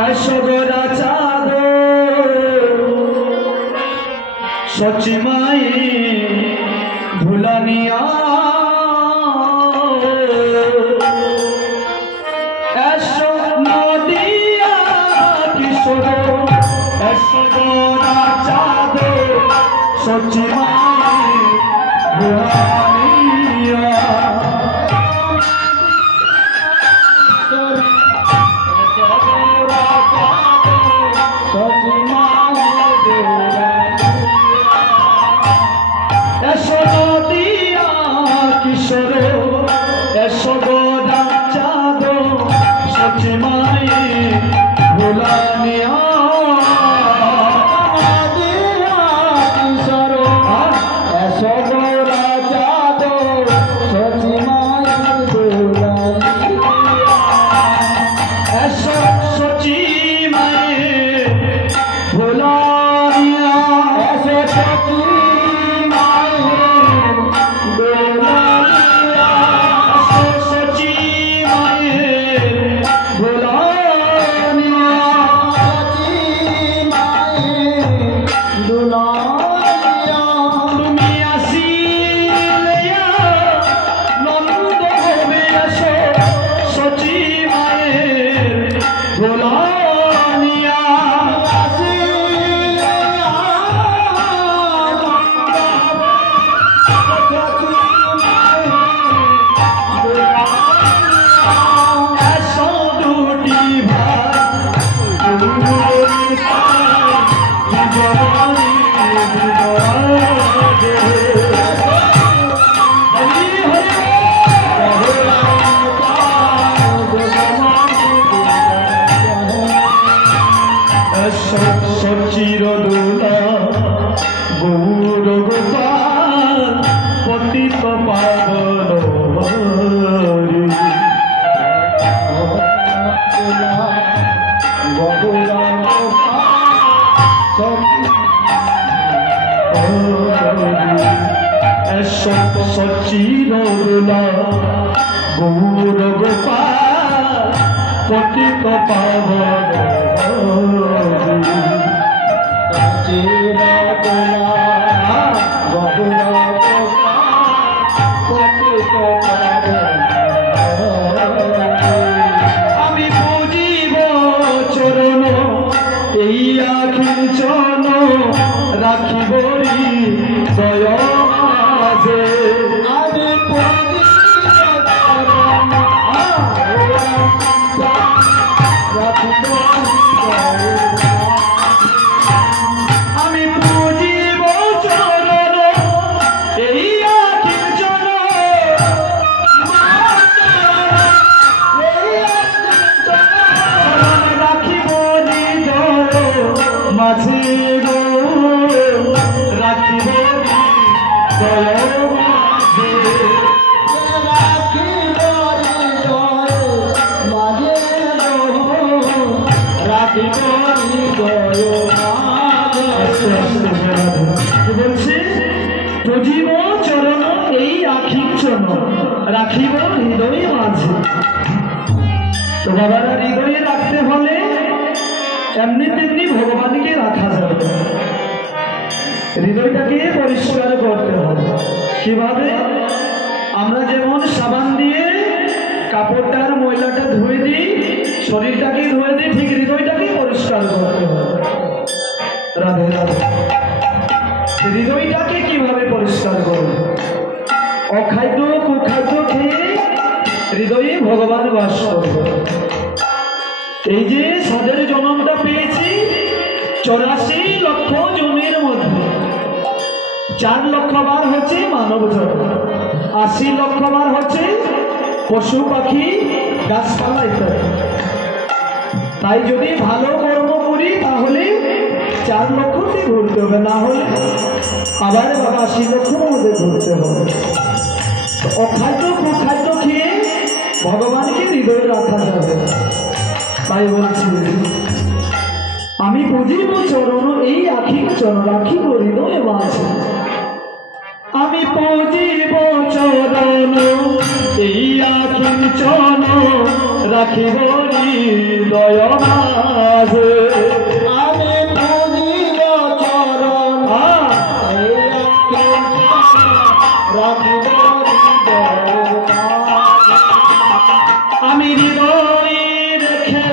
ऐश्वर्या चादो सची माई भुलानिया ऐशो नदिया किशोर ऐश्वर्या चादो सची माई भुलानिया ऐश्वर्या चादो सची माई भुलानिया ऐश्वर्या चादो सची माई भुलानिया सची माई भुलानिया सचिर दोला गौर गोपाल पतित पावन सचिर दोला गौर गोपाल पतित पावन আমি বুঝিব চরণ এই আখিঞ্চন রাখিব দয় মাঝে আমি বুঝিব চরণ এই আখিঞ্চন রাখিব মাঝে গো রাখিব দয় মাঝে বুঝিব চরণ এই আখিঞ্চন রাখিব হৃদয় মাঝে। তো বাবারা হৃদয়ে রাখতে হলে এমনি তেমনি ভগবানকে রাখা যাবে, হৃদয়টাকে পরিষ্কার করতে হবে। কিভাবে? আমরা যেমন সাবান দিয়ে কাপড়টার ময়লাটা ধুয়ে দিই, শরীরটাকে ধুয়ে দিই, ঠিক হৃদয়টাকে পরিষ্কার করতে হবে। রাধে রাধে। হৃদয়টাকে কিভাবে পরিষ্কার করবে? অখাদ্য কুখাদ্য খেয়ে হৃদয়ে ভগবান বাস করবে। এই যে সাদের জন্মটা পেয়েছি 84 লক্ষ জনের মধ্যে 4 লক্ষ বার হচ্ছে মানব জন্ম, 80 লক্ষ বার হচ্ছে পশু পাখি গাছপালা ইত্যাদি। তাই যদি ভালো কর্ম করি তাহলে 4 লক্ষতে ঘুরতে হবে, না হলে আবার 80 লক্ষের মধ্যে ঘুরতে হবে। অখাদ্য কুখাদ্য খেয়ে ভগবানকে হৃদয়ে রাখা যাবে। তাই বলছি আমি বুঝিব চরণ এই আখিঞ্চন রাখিব হৃদয়ে মাঝে। আমি বুঝিব চরণ এই আখিঞ্চন রাখিব হৃদয় মাঝে আমি পুজিব চরণ রাখিব আমি হৃদয় রেখে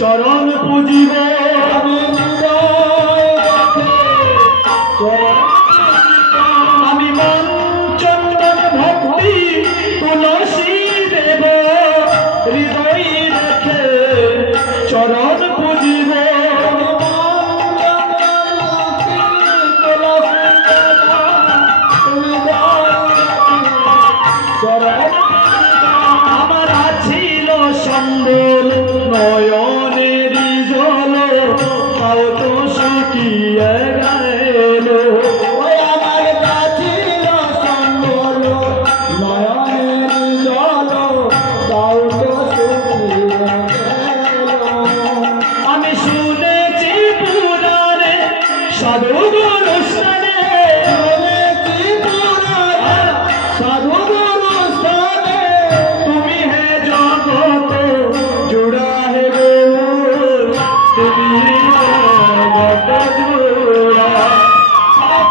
চরণ পুজিব আমি হৃদয় রেখে চরণ আমি মন চন্দন ভক্তি তুলসী দেব হৃদয় রেখে চরণ পুজিব আমার আছিল সম্বল নয়নের জল তাও তো শুকিয়ে গেল আমার কাছিল সম্বল নয়নের জল তাও তো শুকিয়ে গেল। আমি শুনেছি পুরাণে সাধুগুণ স্থানে শুনেছি পুরাণে সাধুগুরু স্থানে তুমি হে জগত জুড়া হে গো তুমি জগত জুড়া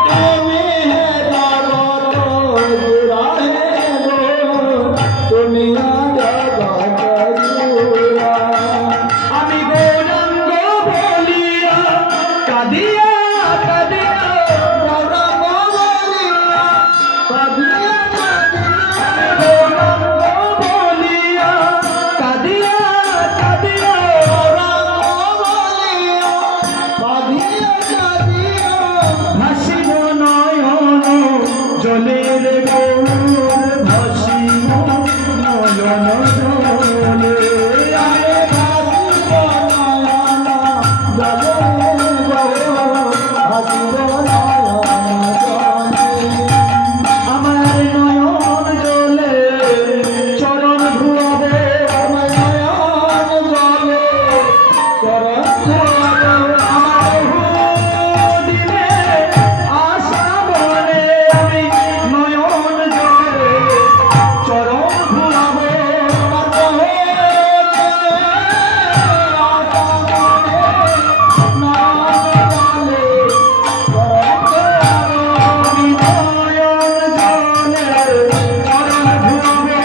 তুমি হে জগত জুড়াহে গো তুমি জগত জুড়া। আমি গৌরাঙ্গ বলিয়া কাঁদিয়া কাঁদিয়া গৌরাঙ্গ বলিয়া কাঁদিয়া কাঁদিয়া গৌরাঙ্গ বলিয়া কাঁদিয়া কাঁদিয়া গৌরাঙ্গ বলিয়া কাঁদিয়া কাঁদিয়া ভাসিব নয়ন জলের গৌর ভাসিব নয়ন জলে আমি ভাসিব নয়ন জলে গো ভাসিব নয়ন জলে। আমার নয়ন জলে চরণ ধুয়াবে আমার নয়ন জলে চরণ ধুয়াবে। আমার দিনে আশা বলে আমি নয়ন জলে চরণ ধুয়াবে আমার বহে আশা মনে নয়ন জলে চরণ ধুয়াবে। আমি নয়ন জলে চরণ ধুয়াবে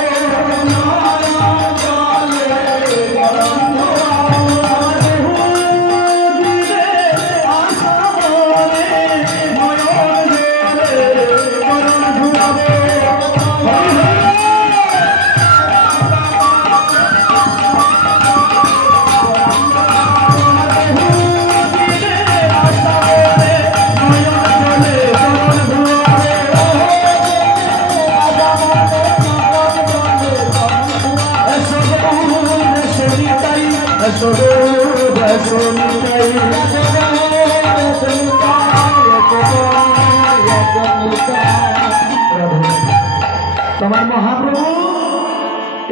তোমার মহাপ্রভু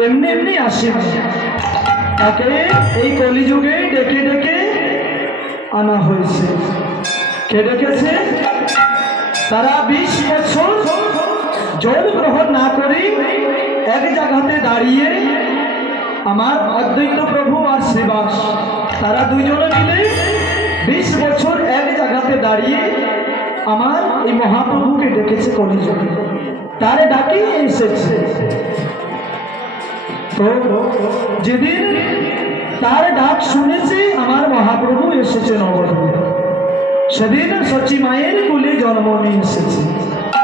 এমনি এমনি আসেন, তাকে এই কলিযুগে ডেকে ডেকে আনা হয়েছে। কে ডেকেছে? তারা 20 বছর জল গ্রহণ না করে এক জায়গাতে দাঁড়িয়ে আমার অদ্বৈত প্রভু আর শ্রীবাস তারা দুইজনে মিলে 20 বছর এক জায়গাতে দাঁড়িয়ে আমার এই মহাপ্রভুকে ডেকেছে কলিযুগে, তারে ডাকি এসেছে। তো যেদিন তার ডাক শুনেছে আমার মহাপ্রভু এসেছে নবদ্বীপে, সেদিন সচি মায়ের কুলে জন্ম নিয়ে এসেছে।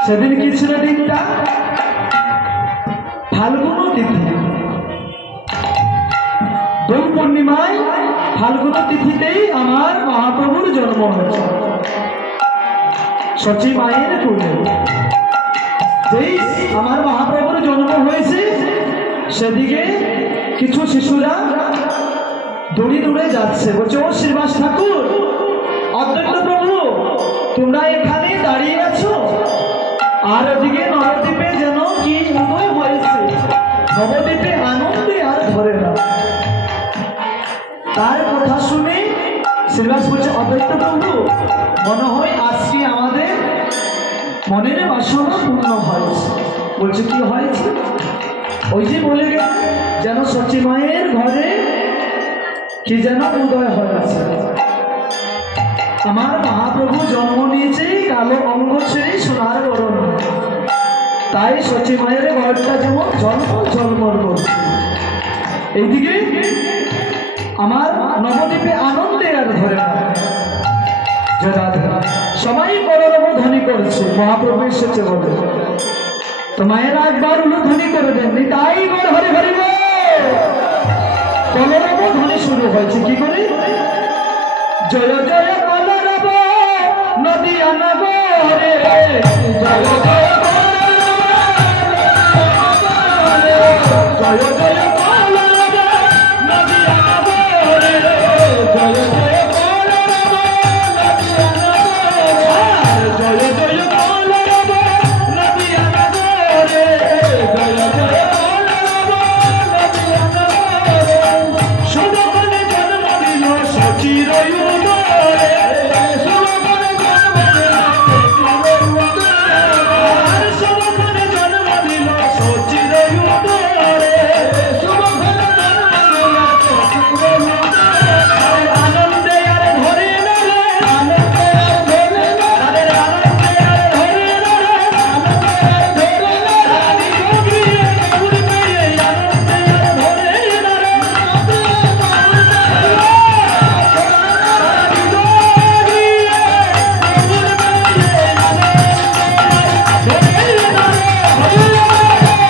সেদিন কি ছিল দিনটা? ফাল্গুন তিথি। দোল পূর্ণিমায় ফাল্গুন তিথিতেই আমার মহাপ্রভুর জন্ম হয়েছে সচি মায়ের কুলে। যেই আমার মহাপ্রভুর জন্ম হয়েছে সেদিকে কিছু শিশুরা দৌড়ে দৌড়ে যাচ্ছে, বলছে ও শ্রীবাস ঠাকুর, অদ্বৈত প্রভু তোমরা এখানে দাঁড়িয়ে আছো, আর ওদিকে নবদ্বীপে যেন কি উদয় হয়েছে, নবদ্বীপে আনন্দে আর ধরে না। তার কথা শুনে শ্রীবাস বলছে অদ্বৈত প্রভু মনে হয় আজকে আমাদের মনের বাসনা পূর্ণ হয়েছে। বলছে কি হয়েছে? ওই যে বলে গেল যেন সচি মায়ের ঘরে কি যেন উদয় হয়ে আছে। আমার মহাপ্রভু জন্ম নিয়েছে কালো অঙ্গ ছেড়ে সোনার বরণ, তাই সচি মায়ের ঘরটা যেমন ঝলমল করছে। এইদিকে আমার নবদ্বীপে আনন্দে আর ধরে না, সবাই কররব ধ্বনি করেছে, মহাপ্রভু এসেছে বলে। তো মায়েরা একবার উলুধ্বনি করে দেননি, তাই বল হরি হরি বল। কলরব ধ্বনি শুরু হয়েছে কি করে? জয় জয় কলরব নদিয়া নগরে, জয় জয় জয় জয় কলরব নদিয়া নগরে, জয় জয় কলরব নদিয়া নগরে, জয় জয় কলরব নদিয়া নগরে, জয় জয় কলরব নদিয়া নগরে। শুভক্ষণে জন্ম দিল সচির উদরে, শুভক্ষণে জন্ম দিল সচির উদরে, শুভক্ষণে জন্ম দিল সচির উদরে, শুভক্ষণে জন্ম দিল সচির উদরে। আনন্দে আর ধরে না রে, আনন্দে আর ধরে না, আরে আনন্দে আর ধরে না রে, আনন্দে আর ধরে না, রানী গৌরীয়ে গৌর পেয়ে আনন্দে আর ধরে না রে, রানী গৌরীয়ে গৌর পেয়ে আনন্দে আর ধরে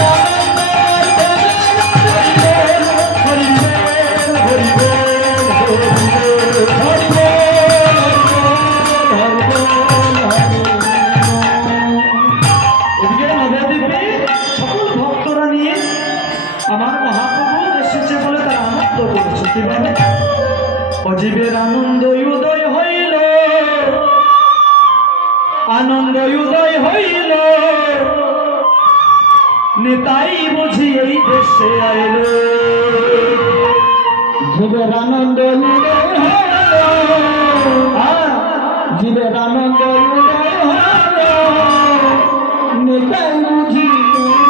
না রে, হরি বল, গৌর পেয়ে এদিকে নবদ্বীপে সকল ভক্তরা নিয়ে আমার মহাপ্রভু এসেছে বলে তারা আনন্দ করেছে। কিভাবে? অজীবের আনন্দ উদয় হইল, আনন্দ উদয় হইল, নেতাই বুঝি এই দেশে আইল। জীবের আনন্দ উদয় হলো, জীবের আনন্দ উদয় হলো, নেতাই বুঝি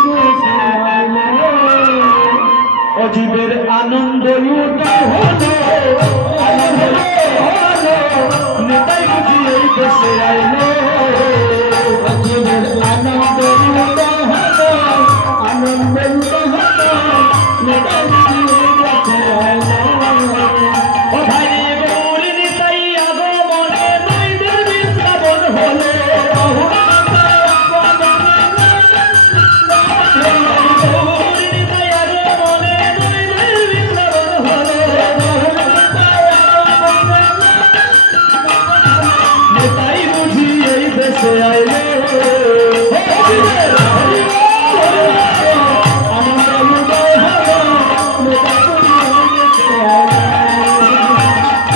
দেশে আইলো। অজীবের আনন্দ উদয় হলো, আনন্দ হলো, নেতাই বুঝি এই দেশে আইল। জীবের আনন্দ উদয় হলো, আনন্দ উদয় হলো, নেতাই বুঝি দেশে আইলো। ও ভাই গৌর নিতাই আগমনে নইদের বিশ্রাবণ হলো, গৌর নিতাই আগমনে নইদের বিশ্রাবণ হলো, নেতাই বুঝি এই দেশে আইল।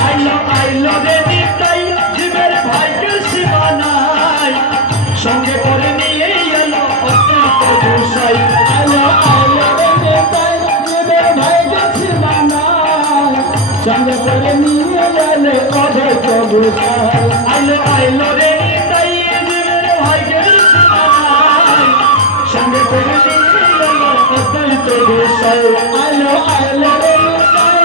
আইলো আইলো রে নিতাই, জীবের ভাগ্যের সীমা নাই, সঙ্গে করে নিয়ে এলো অত্যন্ত গোসাই। আলো আলো রে নেতাই, জীবের ভাইকে সীমানাই, সঙ্গে করে নিয়ে গেলে অধৈর্য গোসাই। আইলো আইলো রে নিতাই, জীবের ভাগ্যের সীমা নাই, সঙ্গে করে নিয়ে এলো অত্যন্ত গোসাই। আলো আলো রে নেতাই,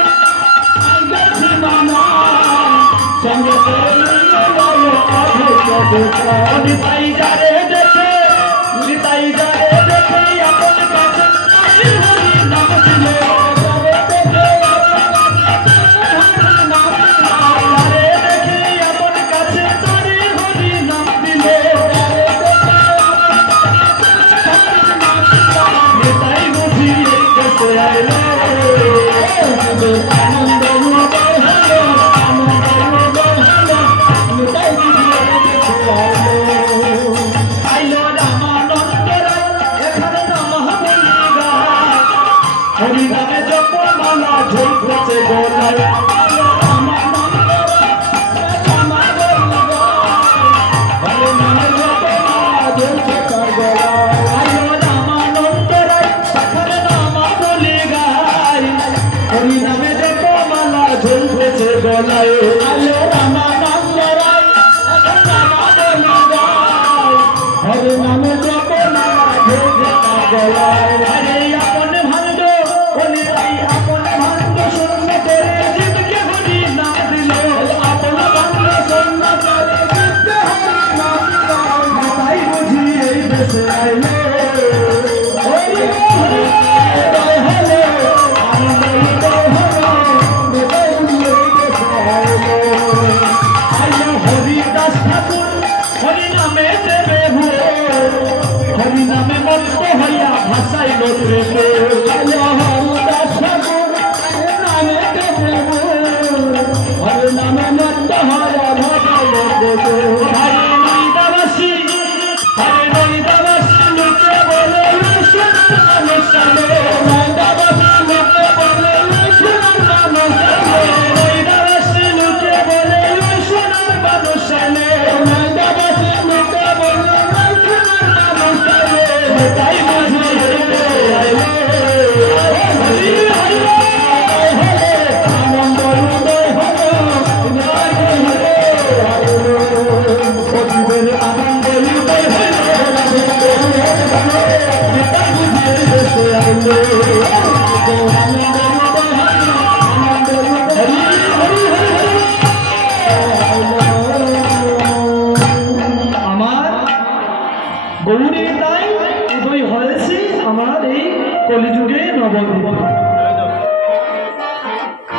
ভাইকে সীমানাই, সঙ্গে করে নিয়ে গেলে অধৈর্য গোসাই। নিতাই যারে দেখে, নিতাই যারে দেখে আপন কাছে হরি হরি নাম দিল, যারে দেখে আপন কাছে হরি হরি নাম দিল, নিতাই বুঝি এই দেশে আইল। আনন্দ উদয় হলো, আনন্দ উদয় হলো, নেতাই বুঝি দেশে আইলো। আইলো রামানন্দ রায়, এখানে নাম বলি গায়, হরি নামে জপ মালা ঝুলছে গলায়। আইলো রামানন্দ রায়, হরি নামে জপ মালা ঝুলছে তার গলায়। আইলো রামানন্দ রায়, এখানে নাম বলি গায়, হরি নামে জপ মালা ঝুলছে গলায়। আলো রামানন্দ রায়, এখন রামা বলি গায়, হরি নামে জপ মালা ঝুলছে তার গলায়। আরে আপন ভান্ড, ও নিতাই আপন ভান্ড,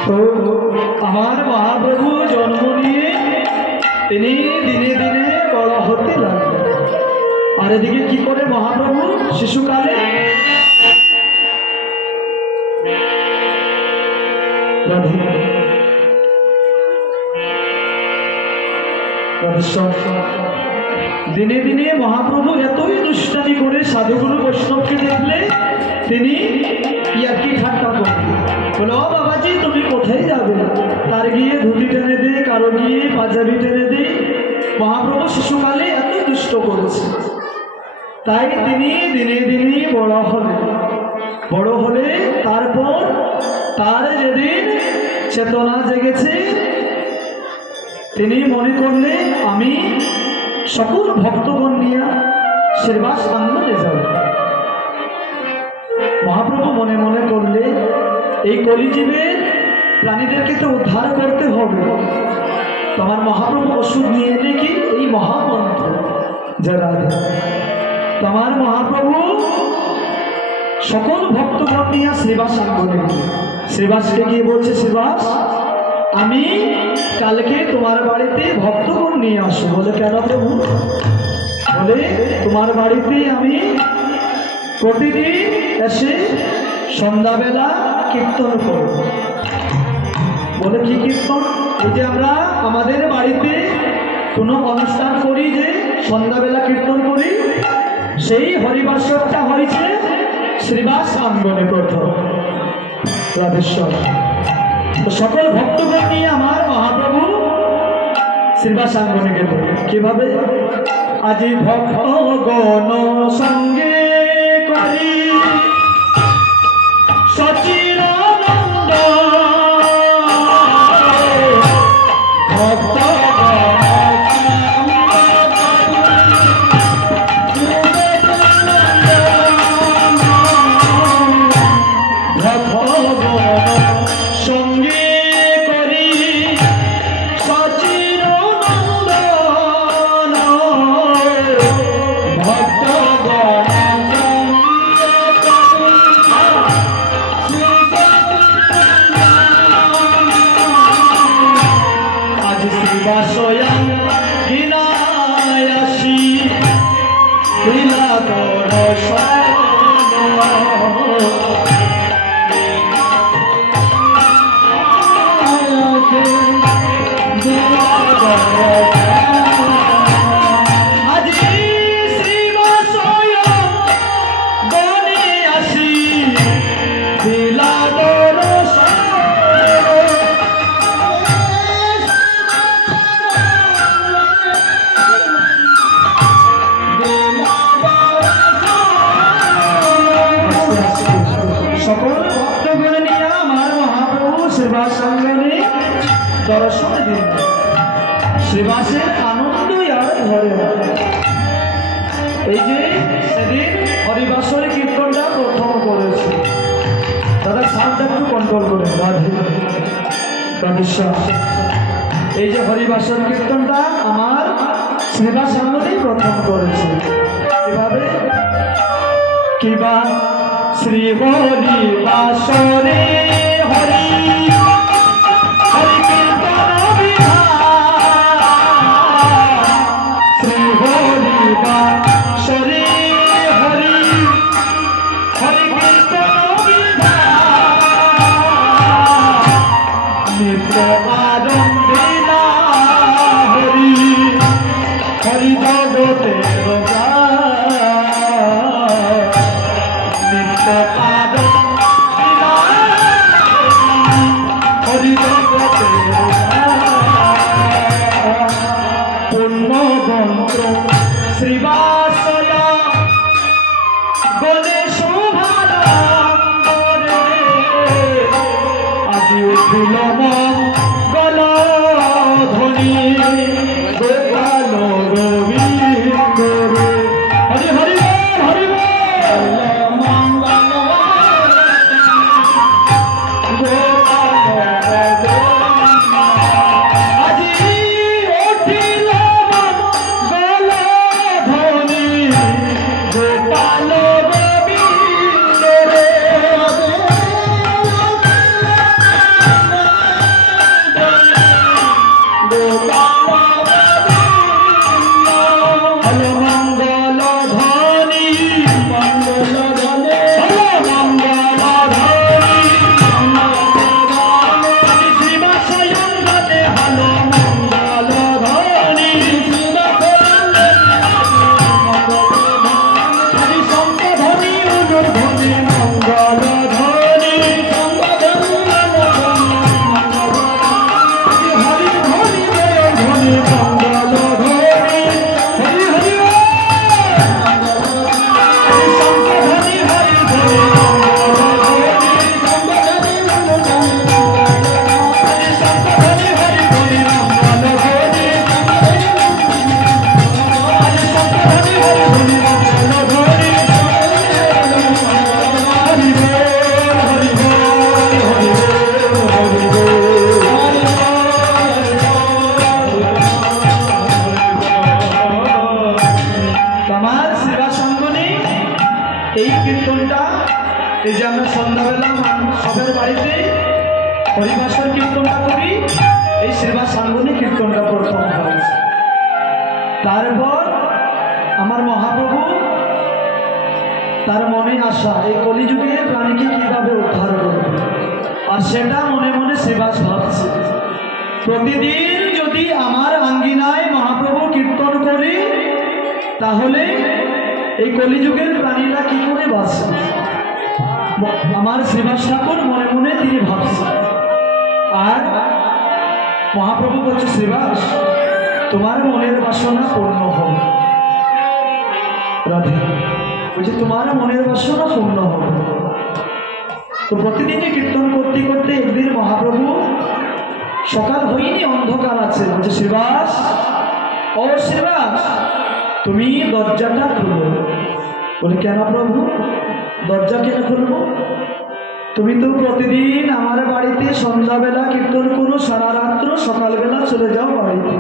তো আমার মহাপ্রভু জন্ম নিয়ে তিনি দিনে দিনে বড় হতে লাগলেন। আর এদিকে কি করে মহাপ্রভু শিশুকালে দিনে দিনে মহাপ্রভু এতই দুষ্টামি করে সাধুগুরু বৈষ্ণবকে দেখলে তিনি ইয়ার্কি ঠাট্টা করতেন। বলে, ও বাবাজি তুমি কোথায় যাবে? তার গিয়ে ধুতি টেনে দে, কারো গিয়ে পাঞ্জাবি টেনে দে। মহাপ্রভু শিশুকালে এত দুষ্ট করেছে, তাই তিনি দিনে দিনে বড় হলে তারপর তার যেদিন চেতনা জেগেছে তিনি মনে করলে আমি সকল ভক্তগণ নিয়ে শ্রীবাস আন্দোলনে যাব। মহাপ্রভু মনে মনে করলে এই কলিজীবের প্রাণীদেরকে তো উদ্ধার করতে হবে। তোমার মহাপ্রভু ওষুধ নিয়ে এলে কি এই মহামন্ত্র যারা তোমার মহাপ্রভু সকল ভক্তগণ নিয়ে শ্রীবাস আন্দোলনে শ্রীবাসকে গিয়ে বলছে, শ্রীবাস আমি কালকে তোমার বাড়িতে ভক্তগণ নিয়ে আসবো। বলে, কেন প্রভু? বলে, তোমার বাড়িতে আমি প্রতিদিন এসে সন্ধ্যাবেলা কীর্তন করব। বলে, কি কীর্তন? এই যে আমরা আমাদের বাড়িতে কোনো অনুষ্ঠান করি, যে সন্ধ্যাবেলা কীর্তন করি, সেই হরিবাসরটা হয়েছে শ্রীবাস আঙ্গনে প্রথম। রাধেশ্বর সকল ভক্তগণ নিয়ে আমার মহাপ্রভু শ্রীবাস আঙ্গনে গেল। কিভাবে? আজি ভক্তগণ সঙ্গে করি সচিরানন্দ দর্শন দিন। শ্রীবাসের আনন্দই আর ধরে। এই যে সেদিন হরিবাসর কীর্তনটা প্রথম করেছে, দাদা সাউন্ডটা একটু কন্ট্রোল করে। রাধেশ্বর এই যে হরিবাসর কীর্তনটা আমার শ্রীবাস আনন্দই প্রথম করেছে। কিভাবে? কিবা শ্রী হরিবাসরে হরি আমাদের বাড়িতে হরিবাসর কীর্তনটা করি, এই শ্রীবাস আঙ্গনে কীর্তনটা প্রথম হয়েছে। তারপর আমার মহাপ্রভু তার মনে আসা এই কলিযুগে প্রাণীকে কিভাবে উদ্ধার করবে, আর সেটা মনে মনে শ্রীবাস ভাবছে। প্রতিদিন যদি আমার আঙ্গিনায় মহাপ্রভু কীর্তন করি তাহলে এই কলিযুগের প্রাণীরা কি করে বাঁচবে। আমার শ্রীবাস ঠাকুর মনে মনে তিনি ভাবছেন। আর মহাপ্রভু বলছে, শ্রীবাস তোমার মনের বাসনা পূর্ণ হবে। রাধে বলছে তোমার মনের বাসনা পূর্ণ হবে। তো প্রতিদিনই কীর্তন করতে করতে একদিন মহাপ্রভু সকাল হয়নি, অন্ধকার আছে, বলছে শ্রীবাস, ও শ্রীবাস তুমি দরজাটা খুলো। বলে কেন প্রভু, দরজা কেন খুলবো? তুমি তো প্রতিদিন আমার বাড়িতে সন্ধ্যাবেলা কীর্তন করো, সারা রাত্র সকালবেলা চলে যাও বাড়িতে,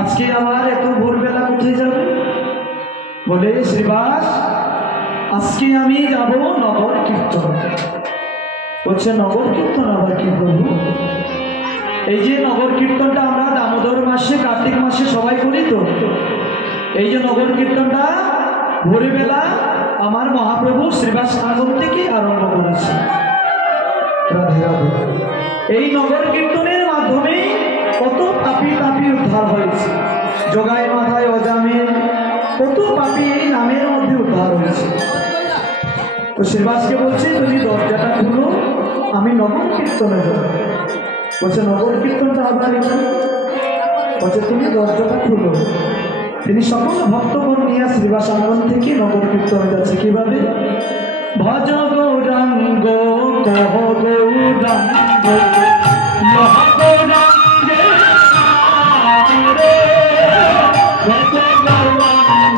আজকে আমার এত ভোরবেলা কোথায় যাবে? বলে শ্রীবাস আজকে আমি যাব নগর কীর্তন। বলছে নগর কীর্তন আবার কি প্রভু? এই যে নগর কীর্তনটা আমরা দামোদর মাসে কার্তিক মাসে সবাই করি, তো এই যে নগর কীর্তনটা ভোরবেলা আমার মহাপ্রভু শ্রীবাস আঙ্গন থেকে আরম্ভ করেছে। রাধে রাধে। এই নগর কীর্তনের মাধ্যমে কত পাপী তাপী উদ্ধার হয়েছে। জগাই মাথায় অজামিল কত পাপী এই নামের মধ্যে উদ্ধার হয়েছে। তো শ্রীবাসকে বলছে তুমি দরজাটা খুলো, আমি নগর কীর্তনে যাব। বলছে নগর কীর্তনটা আপনার এখানে? বলছে তুমি দরজাটা খুলো। তিনি সকল ভক্তগণ নিয়ে শ্রীবাস আঙ্গন থেকে নগর কীর্তনে যাচ্ছে। কিভাবে? ভজ গৌরাঙ্গ কহ গৌরাঙ্গ লহ গৌরাঙ্গে রে ভজ গৌরাঙ্গ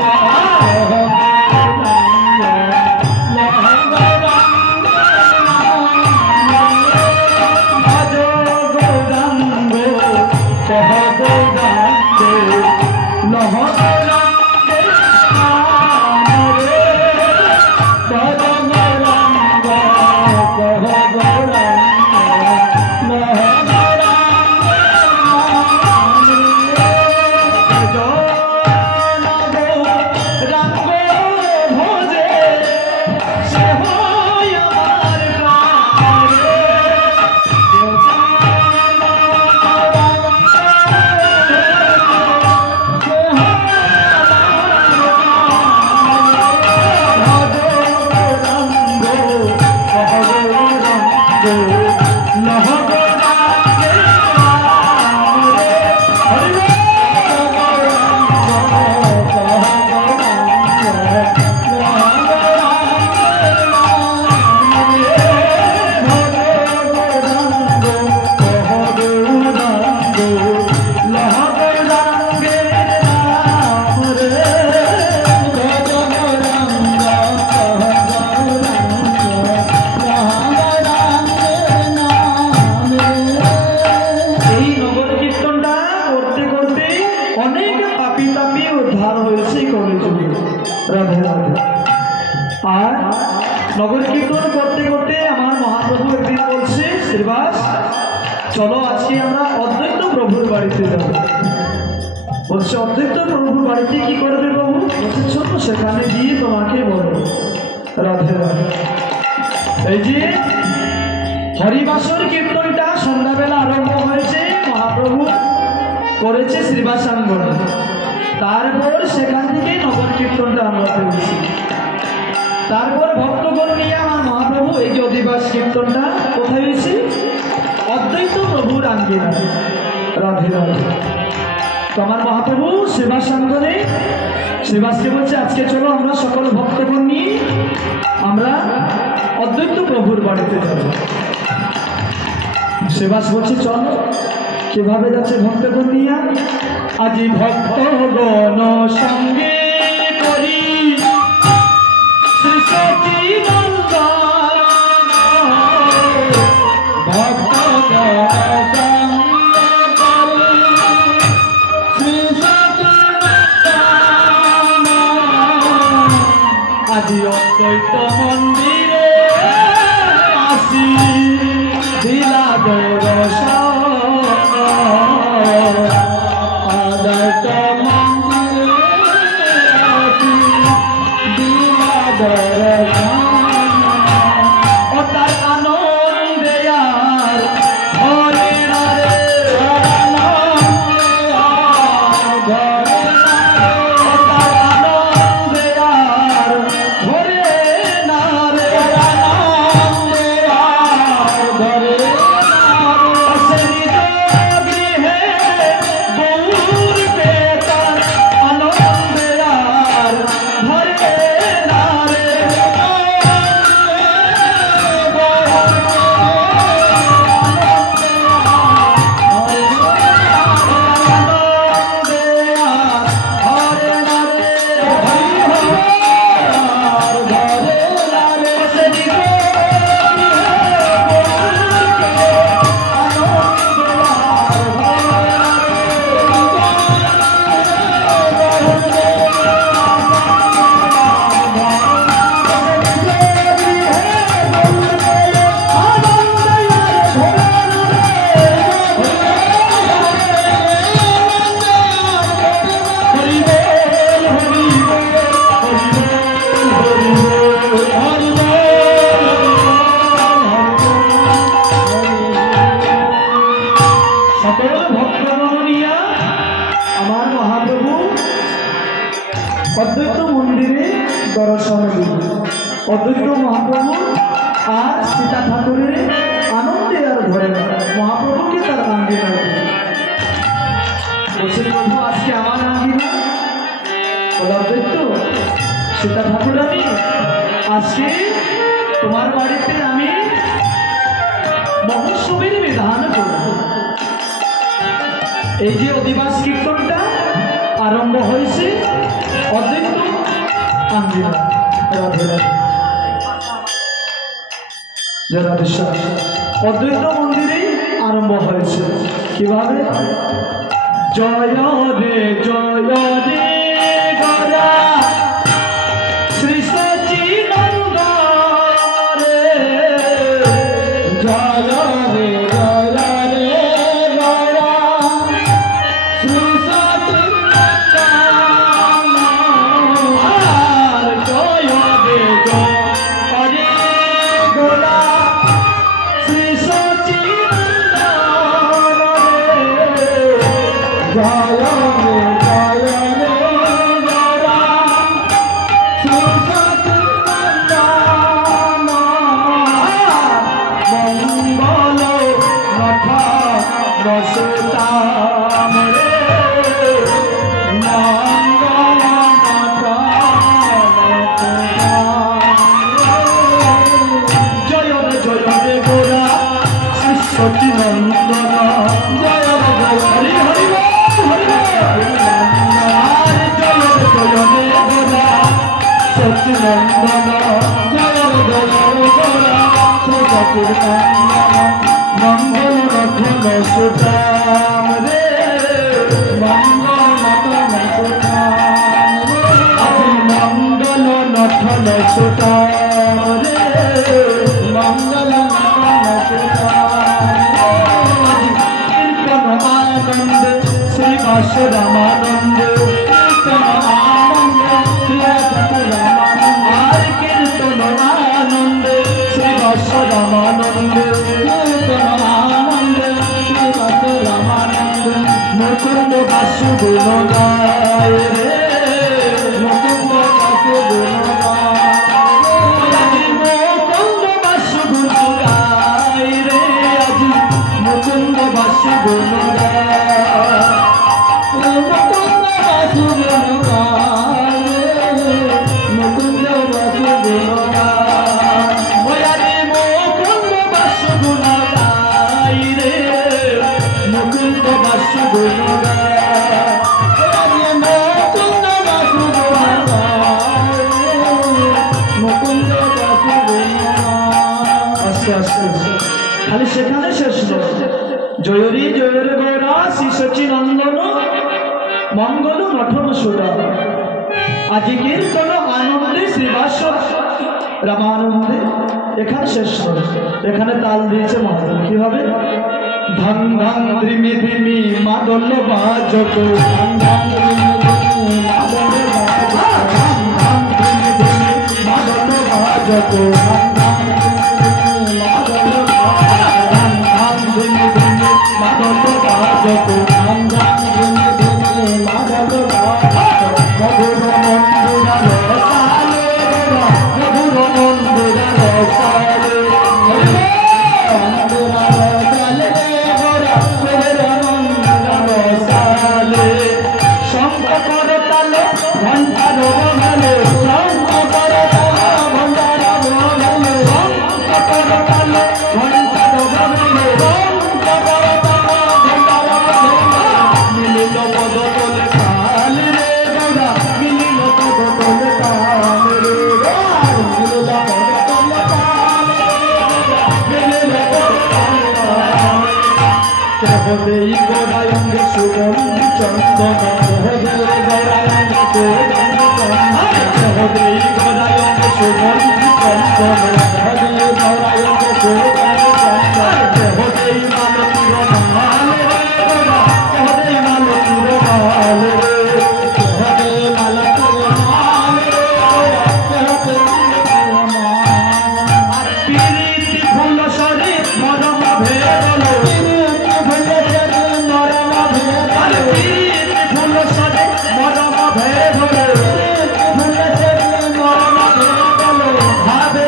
আর নগর কীর্তন করতে করতে আমার মহাপ্রভু একদিন বলছে শ্রীবাস চলো আজকে আমরা অদ্বৈত প্রভুর বাড়িতে যাব। বলছে অদ্বৈত প্রভুর বাড়িতে কি করবে প্রভু? বলছে চলো সেখানে গিয়ে তোমাকে বলবো। রাধে রাধে। এই যে হরিবাসর কীর্তনটা সন্ধ্যাবেলা আরম্ভ হয়েছে, মহাপ্রভু করেছে শ্রীবাস আঙ্গনে। তারপর সেখান থেকে নগর কীর্তনটা আমরা করেছি। তারপর ভক্তগণ নিয়ে আমার মহাপ্রভু এই যে অধিবাস কীর্তনটা কোথায় হয়েছে? অদ্বৈত প্রভুর আঙ্গিনা। রাধে রাধে। তো আমার মহাপ্রভু শ্রীবাস আঙ্গনে শ্রীবাসকে বলছে আজকে চলো আমরা সকল ভক্তগণ নিয়ে আমরা অদ্বৈত প্রভুর বাড়িতে যাব। শ্রীবাস বলছে চলো। কিভাবে যাচ্ছে ভক্তগণ নিয়ে? আজি ভক্তগণ সঙ্গে করি শ্রী সচিনন্দন ভক্তগণ আজি অদ্বৈত মন্দিরে আসি। অদ্বৈত মহাপ্রভু আর সীতা ঠাকুরের আনন্দে আর ধরে না, মহাপ্রভুকে তার আঙ্গিনা বলছে প্রভু আজকে আমার আঙ্গিনা বলে অদ্বৈত সীতা ঠাকুরানী আজকে তোমার বাড়িতে আমি মহোৎসবের বিধান করব। এই যে অধিবাস কীর্তনটা আরম্ভ হয়েছে অদ্বৈত আঙ্গিনা রাধে রাধে জনাদেশ্বর অদ্বৈত মন্দিরেই আরম্ভ হয়েছে। কিভাবে? জয় রে গরা শ্রী সচিনন্দ রে জয় রে গরা শ্রী সচিনন্দ আর জয় রে গরা শ্রী সচিনন্দ রে জয় সচিনন্দন জয় হরি হরি সচিনন্দন মঙ্গল রথন সুতাম রে মঙ্গল নথন সুতাম রে মঙ্গল কীর্তন আনন্দ শ্রীবাস রামানন্দ কীর্তন আনন্দ আর কীর্তন আনন্দ শ্রীবাস রামানন্দ মুকুন্দ বাসুদেব গায় রে মুকুন্দ বাসুদেব মুকুন্দ বাসুদেব গায় রে আজি মুকুন্দ বাসুদেব মুকুন্দ বাসুদেব ওয়ারে মুকুন্দ বাসুদেব গায় রে মুকুন্দ বাসুদেব খালি সেখানে শেষ নয়। জয়রী জয়রে গৌরা শ্রী সচিনন্দন মঙ্গল মঠন সুরা আজি কীর্তন আনন্দে শ্রীবাস রামানন্দে এখানে শেষ নয়। এখানে তাল দিয়েছে মহাদেব। কিভাবে? ধান ধান ধ্রিমি ধ্রিমি মাদল বাজক মাদল বাজক ভাবে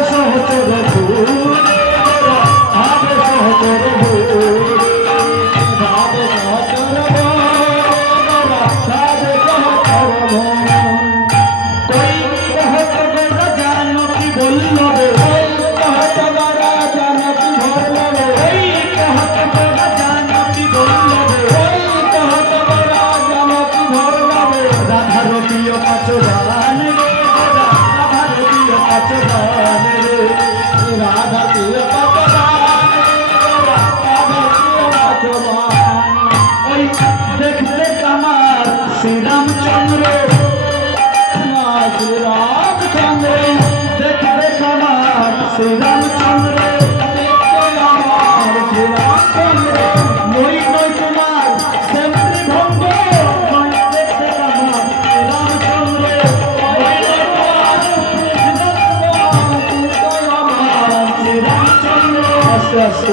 আসছে।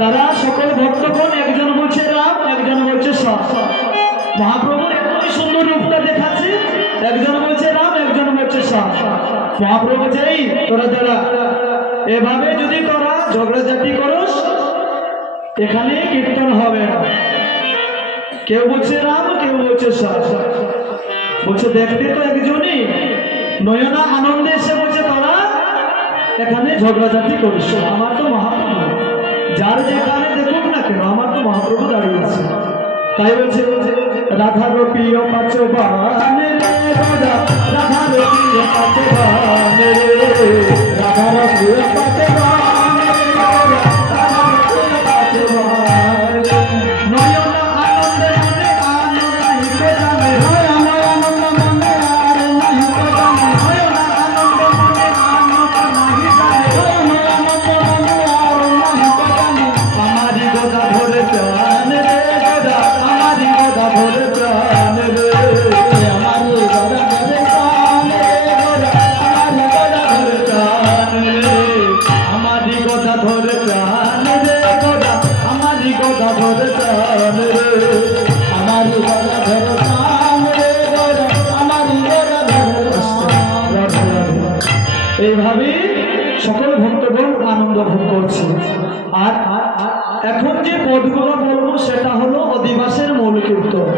তারা সকল ভক্তগণ একজন বলছে রাম, একজন বলছে শ্যাম। মহাপ্রভুর এতই সুন্দর রূপটা দেখাচ্ছে, একজন বলছে রাম, একজন বলছে শ্যাম। মহাপ্রভু বলছে এই তোরা যারা এভাবে যদি তোরা ঝগড়াঝাটি করস এখানে কীর্তন হবে না। কেউ বলছে রাম, কেউ বলছে শ্যাম। বলছে দেখতে তো একজনই, নয়না আনন্দে এসে বলছে তোরা এখানে ঝগড়াঝাটি করিস। আমার তো মহাপ্রভু, যার যেখানে দেখুক না কেন আমার তো মহাপ্রভু দাঁড়িয়ে আছে। তাই বলছে রাধার প্রিয় পাচবান রে রাধা, রাধার প্রিয় পাচবান রে, রাধার প্রিয় পাচবান রে, রাধার প্রিয় পাচবান। নয়না আনন্দে মনে আনন্দ নাহি তো জানে, নয়না আনন্দ মনে আর নাহি তো জানে, নয়না আনন্দ মনে আনন্দ নাহি জানে, নয়না আনন্দ মনে আর নাহি তো জানে। আমারি গোদা ধরে প্রাণ রে গোদা, আমারি গোদা ধরে প্রাণ রে, আমারি গোদা ধরে প্রাণ রে গোদা, আমারি গোদা ধরে প্রাণ রে, আমারি গোদা ধরে প্রাণ রে গোদা, আমারি গোদা ধরে প্রাণ রে, আমারি গোদা ধরে প্রাণ রে গোদা, আমারি গোদা ধরে প্রাণ। এইভাবে সকল ভক্তগণ আনন্দ ভোগ করছে। আর এখন যে পদগুলো বলবো সেটা হলো অধিবাসের মূল কীর্তন।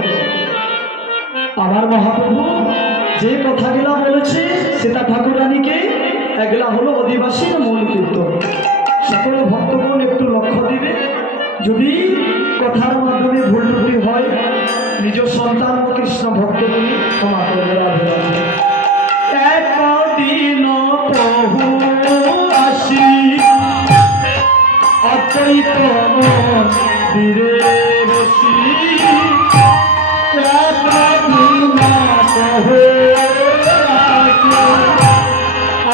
আমার মহাপ্রভু যে কথাগুলা বলেছে সীতা ঠাকুরানীকে, এগুলা হলো অধিবাসীর মূল কীর্তন। সকল ভক্তগণ একটু লক্ষ্য দিবে, যদি কথার মাধ্যমে ভুল ত্রুটি হয় নিজ সন্তান কৃষ্ণ ভক্তগুলি ক্ষমা করবে। একদিন প্রভু আসি অদ্বৈত মন্দিরে বসি, একদিন প্রভু আসি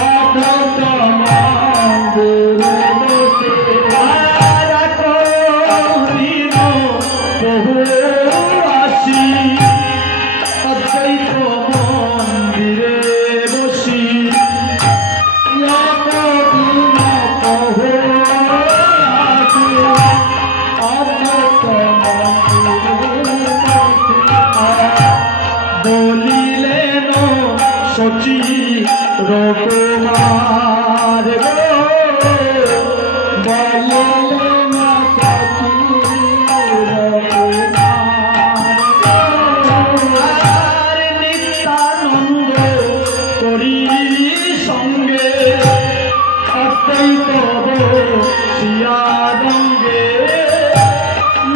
অদ্বৈত মন্দিরে বসি, একদিন প্রভু আসি অদ্বৈত মন্দিরে বসি, বলিলেন সচি রকুমার গো, বলিলেন সচি রকুমার, নিত্যানন্দ করি সঙ্গে অদ্বৈত শিয়ারঙ্গে,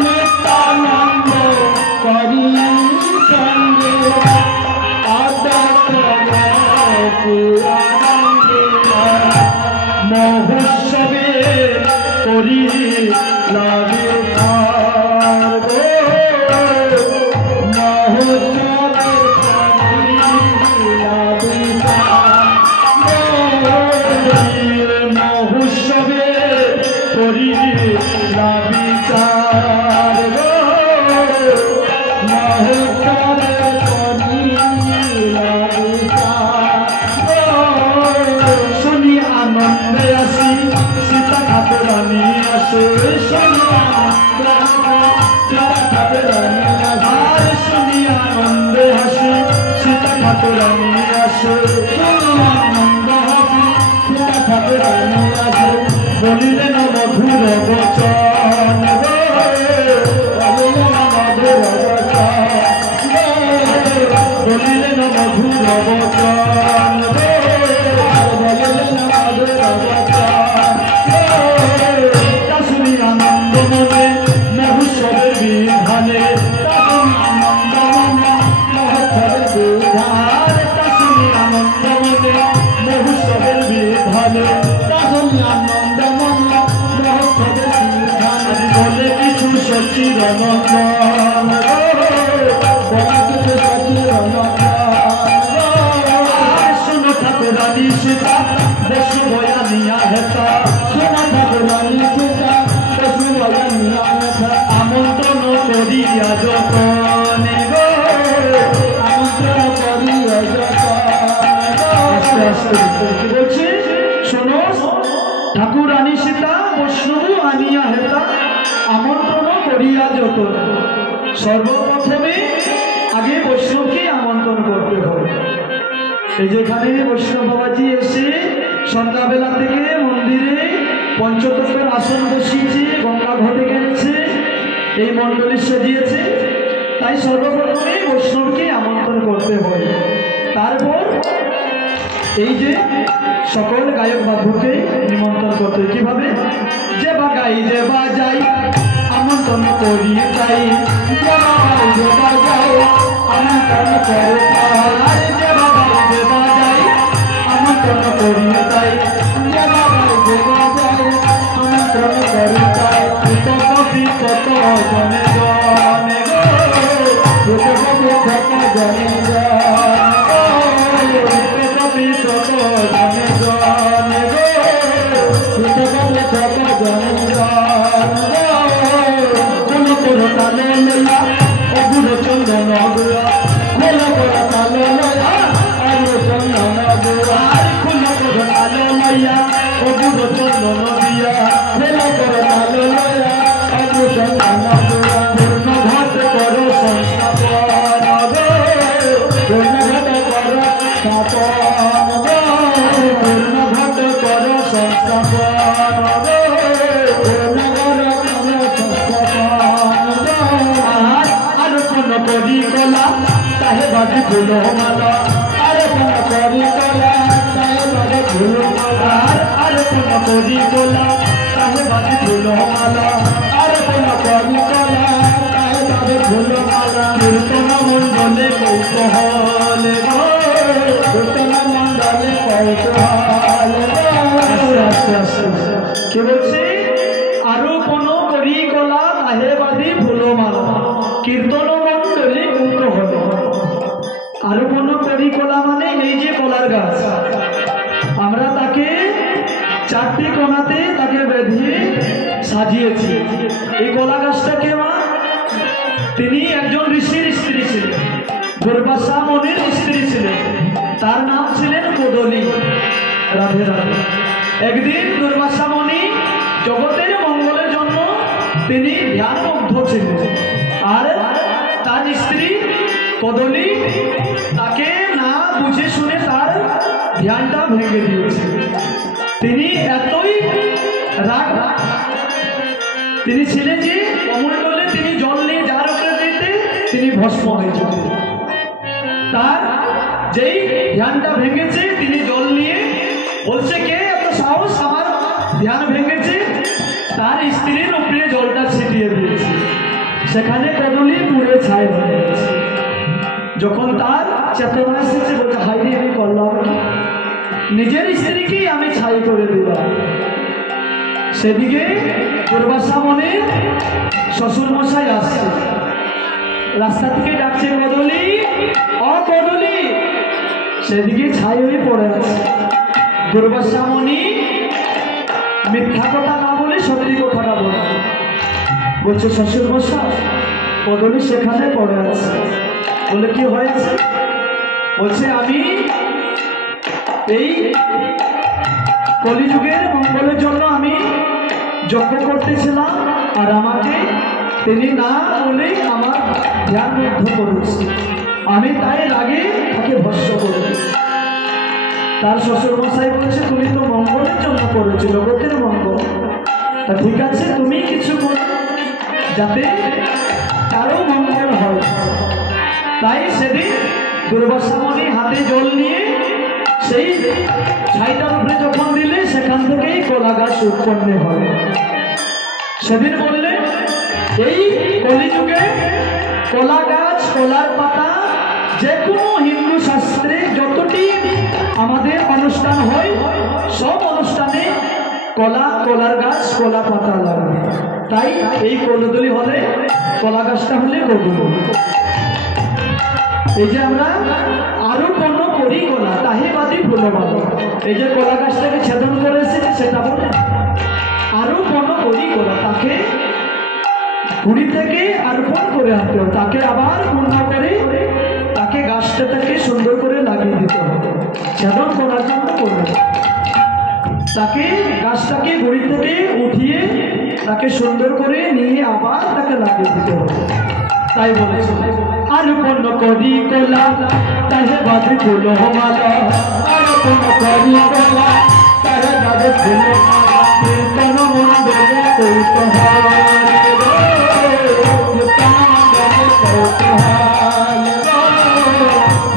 নিত্যানন্দ করি সঙ্গে অদ্বৈত শিয়ারঙ্গে, মহোৎসবে করি লাগে মহোৎসবে করি লাগে মহোৎসবে করি বিচার মহোৎসবে করি শুনি আনন্দে আসি সীতা ঠাকুরানী আসে, শুনি আনন্দে সীতা ঠাকুরানী আসে, শুনি আনন্দে হাসি সীতা ঠাকুরানী আসে, শুনি আনন্দ হাসি সীতা ঠাকুরানী আসে, বলিলেন মধুর বচন বলিলেন মধুর বচন, বলিলেন মধুর বচন, বলিলেন মধুর বচন, শুনি আনন্দ মনে মহোৎসবের বিধানে, আনন্দ মনে মহোৎসবের বিধান, শুনি আনন্দ মনে মহোৎসবের বিধানে, শুনি আনন্দ মনে মহোৎসবের বিধান, আমন্ত্রণ। সর্বপ্রথমে আগে বৈষ্ণবকে আমন্ত্রণ করতে হবে। এই যেখানে বৈষ্ণব বাবাজি এসে সন্ধ্যাবেলা থেকে মন্দিরে পঞ্চতত্ত্বের আসন বসিয়েছে, গঙ্গা ঘটে গেছে, এই মণ্ডলী সাজিয়েছে, তাই সর্বপ্রথমে বৈষ্ণবকে আমন্ত্রণ করতে হবে। তারপর এই যে সকল গায়ক বাদ্যকে নিমন্ত্রণ করতে কিভাবে, যে বা গাই যে বা যাই আমন্ত্রণ করি তাই, যে বা গাই যে বা যাই আমন্ত্রণ করে তাই, যে বা গাই যে বা যাই আমন্ত্রণ করি তাই, যে বা গাই যে বা যাই আমন্ত্রণ করি তাই। কত বিকত জনে জনে গো, কত বিকত জনে জনে ফুলো মালা আরে কোন করি তোলা তাই বাজে ফুলো মালা, আরে কোন করি তোলা তাই বাজে ফুলো মালা, আরে কোন করি তোলা তাই বাজে ফুলো মালা। কীর্তন মণ্ডলে কৌতূহলে গো, কীর্তন মণ্ডলে কৌতূহলে কি বলছে, আরো কোন করি কলা তাহে বাজি ফুলো মালা, কীর্তন মণ্ডলে কৌতূহল। আরো কোন করি কলা মানে এই যে কলার গাছ, আমরা তাকে চারটি কোণাতে তাকে বেঁধিয়ে সাজিয়েছি। এই কলা গাছটাকে মা তিনি একজন ঋষির স্ত্রী ছিলেন, দুর্বাসা মুনির স্ত্রী ছিলেন, তার নাম ছিলেন কদলী। রাধে রাধে। একদিন দুর্বাসা মুনি জগতের মঙ্গলের জন্য তিনি ধ্যানমগ্ন ছিলেন, আর তার স্ত্রী কদলী তাকে না বুঝে শুনে তার ধ্যানটা ভেঙে দিয়েছে। তিনি এতই রাগ তিনি ছিলেন যে কমণ্ডলে তিনি জল নিয়ে যার উপরে দিতে তিনি ভস্ম হয়েছে। তার যেই ধ্যানটা ভেঙেছে তিনি জল নিয়ে বলছে, কে এত সাহস আমার ধ্যান ভেঙেছে, তার স্ত্রীর উপরে জলটা ছিটিয়ে দিয়েছে। সেখানে কদলী পুড়ে ছাই হয়ে গেছে। যখন তার চেতনা এসেছে বলছে, হাইরে আমি করলাম কি, নিজের স্ত্রীকেই আমি ছাই করে দিলাম। সেদিকে দুর্বাসা মুনির শ্বশুর মশাই আসছে, রাস্তা থেকে ডাকছে, কদলী ও কদলী, সেদিকে ছাই হয়ে পড়ে আছে। দুর্বাসা মুনি মিথ্যা কথা না বলে সত্যি কথাটা বলে বলছে, শ্বশুর মশাই কদলী সেখানে পড়ে আছে। বলে কি হয়েছে? বলছে, আমি এই কলিযুগের মঙ্গলের জন্য আমি যজ্ঞ করতেছিলাম, আর আমাকে তিনি না বলে আমার ধ্যান মুগ্ধ করেছে, আমি তাই রাগে তাকে ভস্ম করেছি। তার শ্বশুর মশাই বলছে, তুমি তো মঙ্গলের জন্য করেছো, জগতের মঙ্গল, তা ঠিক আছে তুমি কিছু করো যাতে কারো মঙ্গল হয়। তাই সেদিন দুর্বাসা মুনি হাতে জল নিয়ে সেই ছাইটার উপরে যখন দিলে সেখান থেকেই কলা গাছ উৎপন্ন হয়। সেদিন বললেন, এই কলিযুগে কলা গাছ, কলার পাতা, যে কোনো হিন্দু শাস্ত্রে যতটি আমাদের অনুষ্ঠান হয় সব অনুষ্ঠানে কলা, কলার গাছ, কলা পাতা লাগবে। তাই এই কদলী হলে কলা গাছটা হলে কদলী। এই যে আমরা আরো কোন করি কলা তাহে বাদি ফুলো মালা, এই যে কলা গাছটাকে ছেদন করে এসেছে সেটা বলে আরো কোন করি কলা, তাকে কুড়ি থেকে আরোপণ করে আনতে হবে, তাকে আবার পূর্ণ করে তাকে গাছটাকে সুন্দর করে লাগিয়ে দিতে হবে। ছেদন করার জন্য করবে, তাকে গাছটাকে গুড়ি থেকে উঠিয়ে তাকে সুন্দর করে নিয়ে আবার তাকে লাগিয়ে দিতে হবে। তাই বলেছে আর কোন করি কোলা তাহে বাজে ফুল মালা, আর কোন করি কোলা তাহে বাজে ফুল মালা, কোন মন্ডলে কৌতূহল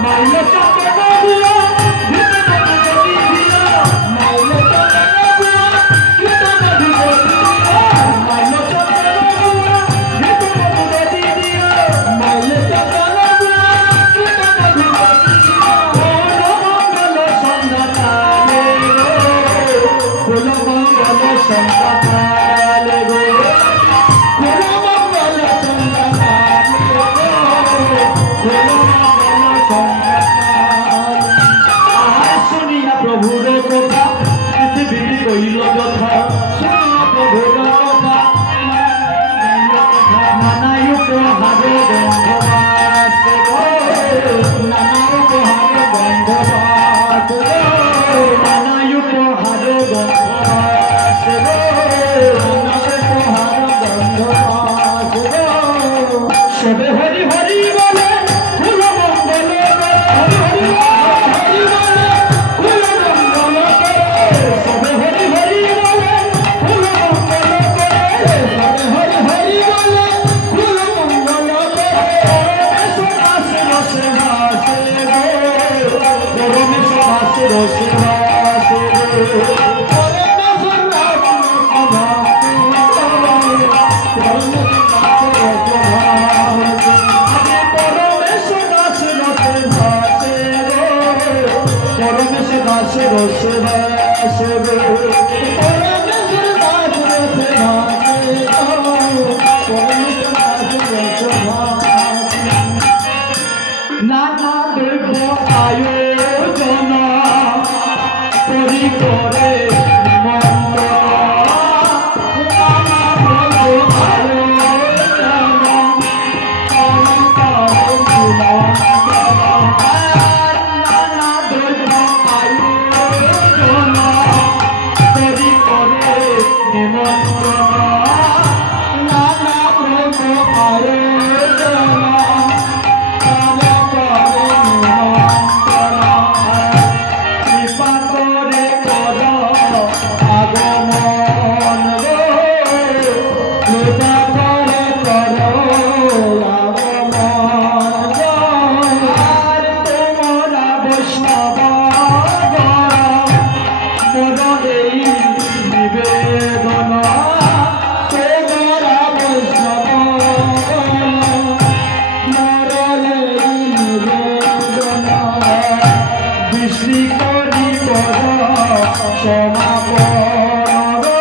মাইলে চাপে বাবুয়া ভিতরে গদি দিয়া, মাইলে চাপে বাবুয়া ভিতরে গদি দিয়া, মাইলে চাপে বাবুয়া ভিতরে গদি দিয়া, মাইলে চাপে বাবুয়া ভিতরে গদি দিয়া। মঙ্গল সন্ধ্যাকালে ফুল মঙ্গল সন্ধ্যাকালে গো, ফুল মঙ্গল সন্ধ্যাকালে গো, ফুল মঙ্গল সন্ধ্যাকালে। আর শুনিয়া প্রভুর কথা পৃথিবী কইল যথা, শুনিয়া প্রভুর কথা নানায় প্রহার গন্ধবাস গো, নানায় প্রহার গন্ধবাস গো, নানায় প্রহার গন্ধবাস গো, নানায় প্রহার গন্ধবাস গো। সবে হরি হরি বলে ফুল মঙ্গল করে, হরি হরি বলে ফুল মঙ্গল করে, সবে হরি হরি বলে ফুল মঙ্গল করে, সবে হরি হরি বলে ফুল মঙ্গল করে। রসে রসে ভাসে গো, পরমেশ ভাসে রসে ভাসে গো, পরমেশ্বর ভাসে ভাসে গো, পরমেশ্বর ভাসে রসে ভাসে, পরমেশ্বর ভাসে রসে ভাসে গো, পরমেশ্বর ভাসে রসে ভাসে গো, পরমেশ্বর ভাসে রসে ভাসে গো, পরমেশ্বর ভাসে রসে ভাসে। নানা দ্রব্য আয়োজন করি করে নিমন্ত্রণ, নানা দ্রব্য আয়োজন করি করে নিমন্ত্রণ, নানা দ্রব্য আয়োজন করি করে নিমন্ত্রণ, নানা দ্রব্য আয়োজন কৃপা করে কর আগমন গো, কৃপা করে কর আগমন গো। আর তোমরা বৈষ্ণব মোর এই নিবেদন, তোমরা বৈষ্ণব মোর এই নিবেদন, বৃষ্টি করি কর সমাপন গো,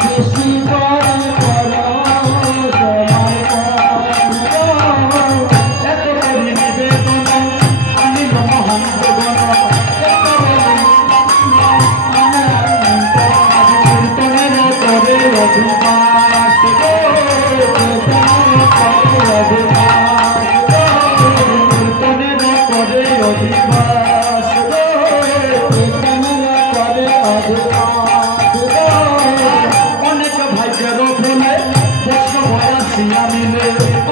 বৃষ্টি করি কর সমাপন গো। এত করি নিবেদন আনিল মহন্তগণ, এত কীর্তনের করে অভিবাস গো, কীর্তনের করে অভিবাস গো, কীর্তনের করে অভিবাস গো, কীর্তনের করে অভিবাস গো। অনেক ভাগ্যের ফলে প্রশ্ন ভয়াসিয়া মিলে,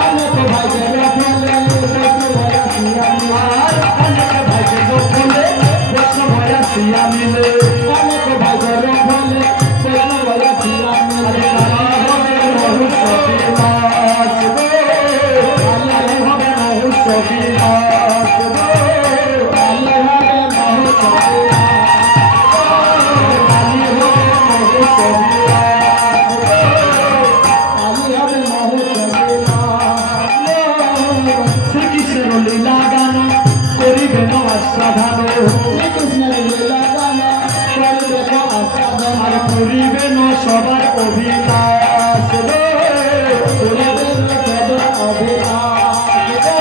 অনেক ভাগ্যের ফলে প্রশ্ন ভয়াসিয়া মিলে, আর অনেক ভাগ্যের ফলে প্রশ্ন ভয়াসিয়া মিলে, অনেক ভাগ্যের ফলে প্রশ্ন ভয়াসিয়া মিলে। মহুষ বিলাস গো, আল্লাহ হবে মহুষ বিলাস গো, আল্লাহ হবে মহুষ বিলাস, আল্লাহ হবে মহুষ বিলাস গো, আল্লাহ হবে মহুষ বিলাস। শ্রীকৃষ্ণের লীলা গান করিবে ন আস্বাদন, শ্রীকৃষ্ণের লীলা গান করিবে ন আস্বাদন, আর করিবে ন সবার অভিলাষ গো, করিবে ন সবার অভিলাষ গো,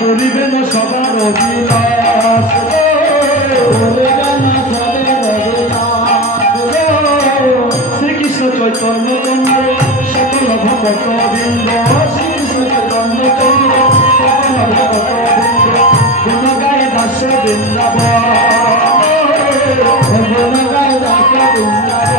করিবে ন সবার অভিলাষ গো, করিবে ন সবার অভিলাষ গো। শ্রীকৃষ্ণ চৈতন্য চন্দ্র সকল ভক্ত বৃন্দ, শ্রীকৃষ্ণ চৈতন্য চন্দ্র সকল ভক্ত বৃন্দ, গুণ গায় দাস বৃন্দাবন, গুণ গায় দাস বৃন্দাবন।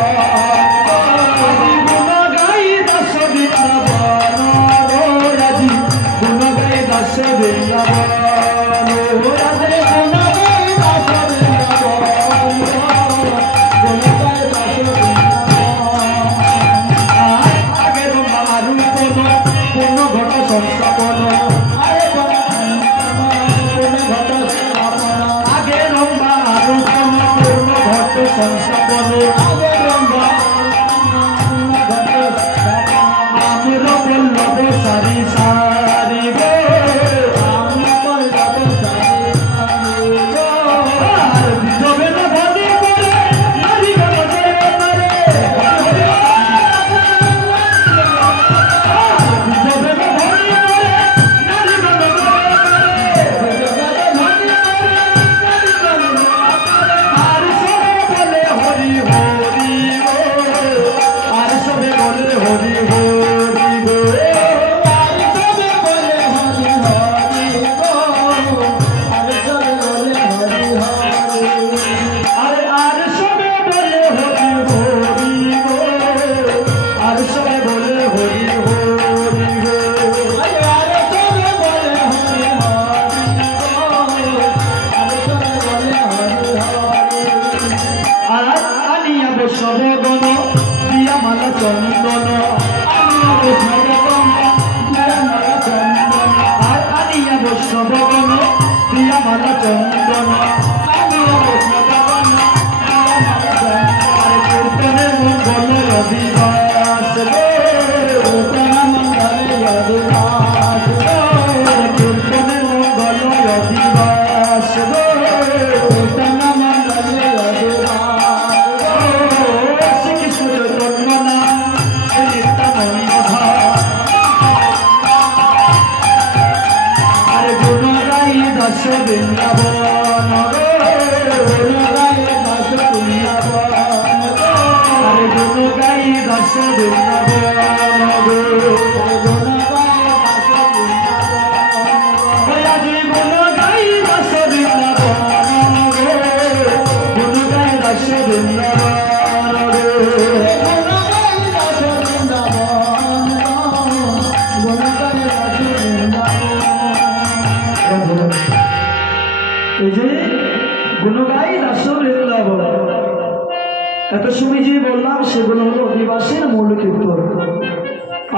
দাস বৃন্দাবন গো গুণ গাই দাস বৃন্দাবন আজি গুণ গাই দাস বৃন্দাবন গো গুণ গাই দাস বৃন্দাবন গো এই যে গুণগাই দাস বৃন্দাবন এত সময় যে বললাম সেগুলো হলো অধিবাসীর মূল কীর্তন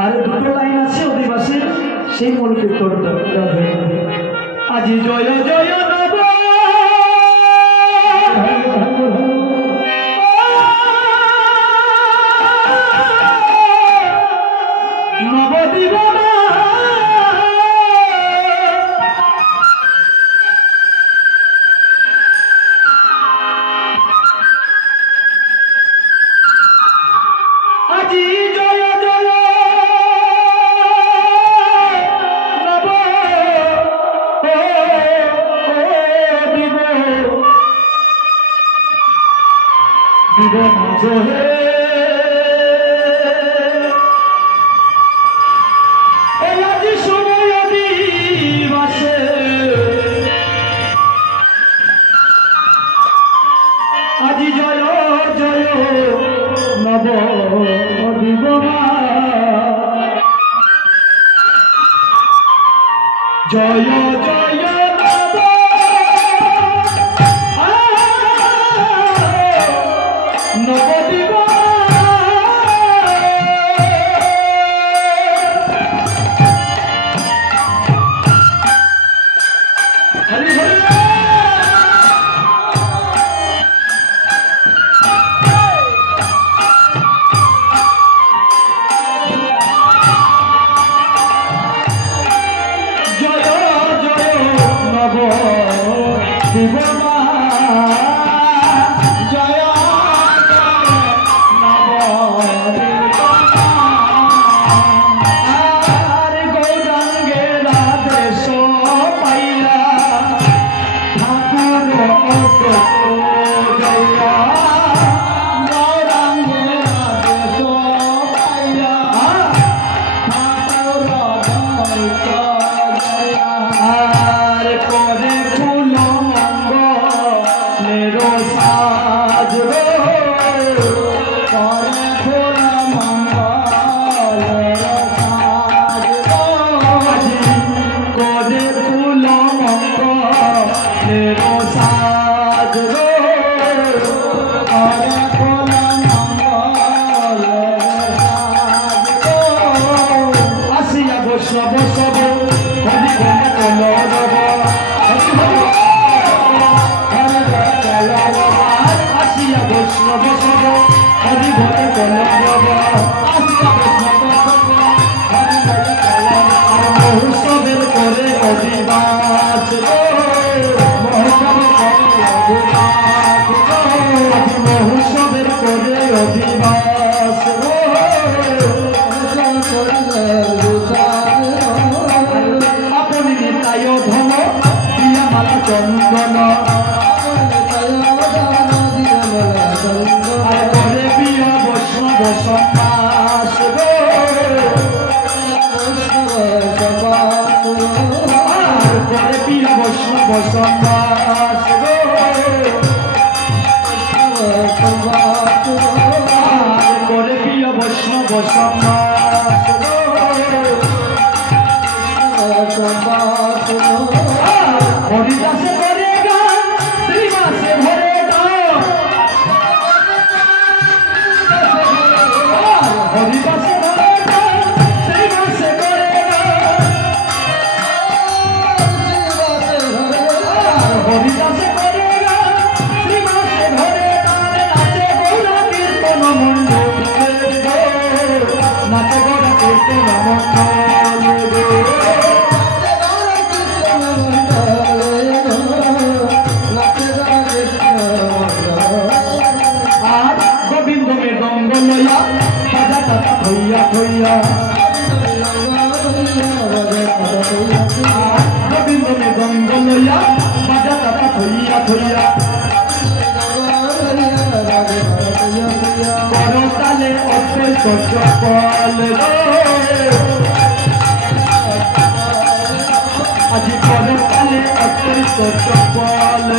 আর দুটো লাইন আছে অধিবাসীর সেই মূল কীর্তনটা আজি জয় জয় নব নবদিবন আজি জয় জয় নব দিবমা জয় জয় নব নবদিব হরি হরি শিবমা জয় আর গৌরাঙ্গের আদেশ পাইলা ঠাকুর জয়া গৌরাঙ্গের আদেশ পাইলা ঠাকুর আর করে চন্দন করে প্রিয় বৈষ্ণব সন্ন্যাস করে প্রিয় বৈষ্ণব সন্ন্যাস করে প্রিয় বৈষ্ণব সন্ন্যাস হরিদাসে করে গান শ্রীবাসে ভরে গান হরিদাসে ভরে গান শ্রীবাসে করে গান হরিদাসে করে গান শ্রীবাসে ভরে গান নাচে গৌরা কীর্তন মণ্ডল নাচে গৌরা কীর্তন মণ্ডল Hoya hoya, Gobindo me gongoloya, baja tata hoya hoya, Koro tale চপল আজি পরকালে অত্যন্ত চপল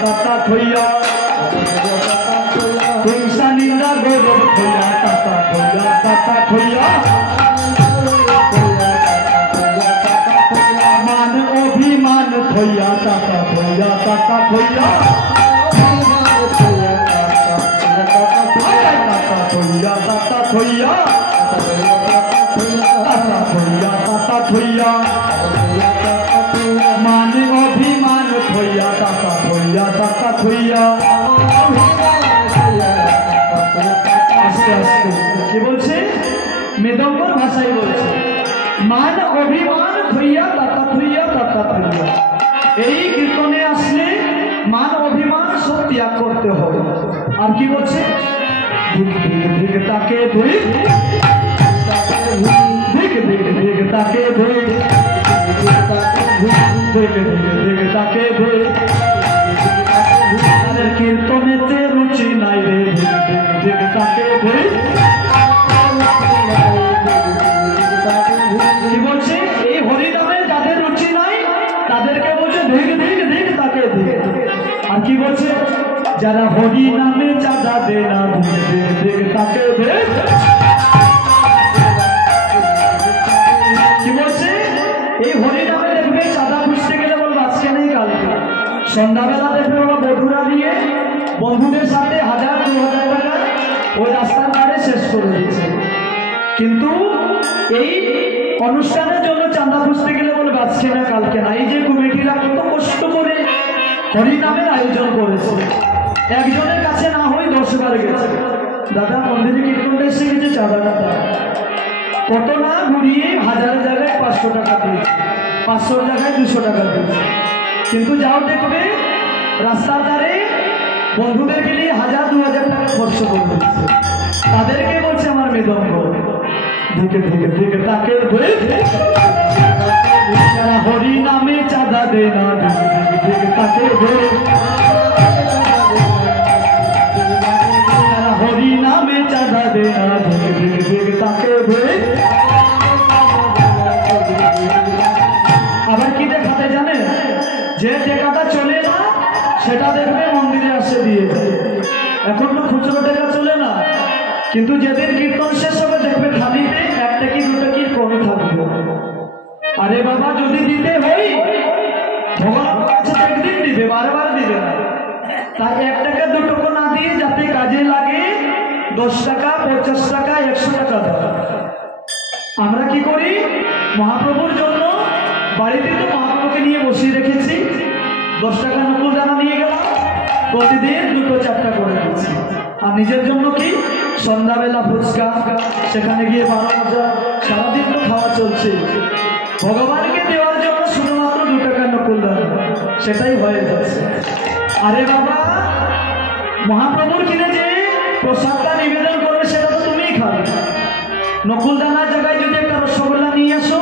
তাতা থইয়া হিংসা নিন্দা গৌরব থইয়া তাতা থইয়া মান অভিমান থইয়া তাতা থইয়া তাতা থইয়া তাতা থইয়া মান অভিমান থইয়া তাতা থইয়া আস্তে আস্তে কি বলছে মৃদঙ্গর ভাষায় বলছে মান অভিমান থইয়া তাতা থইয়া এই কীর্তনে আসলে মান অভিমান সব ত্যাগ করতে হবে আর কি বলছে তাকে ধুই তাকে ধুই তাকে ধুই কীর্তনেতে রুচি নাই রে তাকে ধুই কি বলছে এই হরিনামে যাদের রুচি নাই তাদেরকে বলছে ধিক তাকে ধুই আর কি বলছে যারা হরি নামে চাঁদা দে না তাকে ধুই কি বলছে এই হরি নামে দেখবে চাঁদা বুঝতে গেলে বলবো আজকে নেই কালকে সন্ধ্যাবেলা দেখবে ওরা বধুরা দিয়ে বন্ধুদের সাথে 1000-2000 টাকা ওই রাস্তার ধারে শেষ করে দিয়েছে কিন্তু এই অনুষ্ঠানের জন্য চাঁদা বুঝতে গেলে বলবে আজকে না কালকে না এই যে কমিটিরা কত কষ্ট করে হরি নামের আয়োজন করেছে একজনের কাছে না হয়ে 10 বার গেছে দাদা মন্দিরে কীর্তনটা এসে গেছে চাঁদাটা কত না ঘুরিয়ে 1000 জায়গায় 500 টাকা দিয়েছে 500 জায়গায় 200 টাকা দিয়েছে কিন্তু যাও দেখবে রাস্তার ধারে বন্ধুদেরকে নিয়ে 1000-2000 টাকা খরচ করে দিচ্ছে তাদেরকে বলছে আমার মৃদঙ্গ ধিকে তাকে যারা হরি নামে চাঁদা দে না তাকে যারা হরি নামে চাঁদা দে না তাকে আবার কি দেখাতে জানে যে টাকাটা চলে না সেটা দেখবে মন্দিরে আসে দিয়ে এখন তো খুচরো টাকা চলে না কিন্তু যেদিন কীর্তন শেষ হবে দেখবে খালিতে 1 টাকা 2 টাকা কমে থাকবে আরে বাবা যদি দিতে হই ভগবান কাছে একদিন দিবে বারবার দিবে না তাই 1 টাকা 2 টাকা না দিয়ে যাতে কাজে লাগে 10 টাকা 50 টাকা 100 টাকা দেয় আমরা কি করি মহাপ্রভুর জন্য বাড়িতে তো মহাপ্রভুকে নিয়ে বসিয়ে রেখেছি 10 টাকা নকুল দানা নিয়ে গেলাম প্রতিদিন 2-4টা করে দিচ্ছি আর নিজের জন্য কি সন্ধ্যাবেলা ফুচকা সেখানে গিয়ে 12 মজা সারাদিন তো খাওয়া চলছে ভগবানকে দেওয়ার জন্য শুধুমাত্র 2 টাকা নকুল দানা সেটাই হয়ে যাচ্ছে আরে বাবা মহাপ্রভুর কিনে যে প্রসাদটা নিবেদন করবে সেটা তো তুমিই খাবে নকুল দানার জায়গায় যদি একটা রসগোল্লা নিয়ে আসো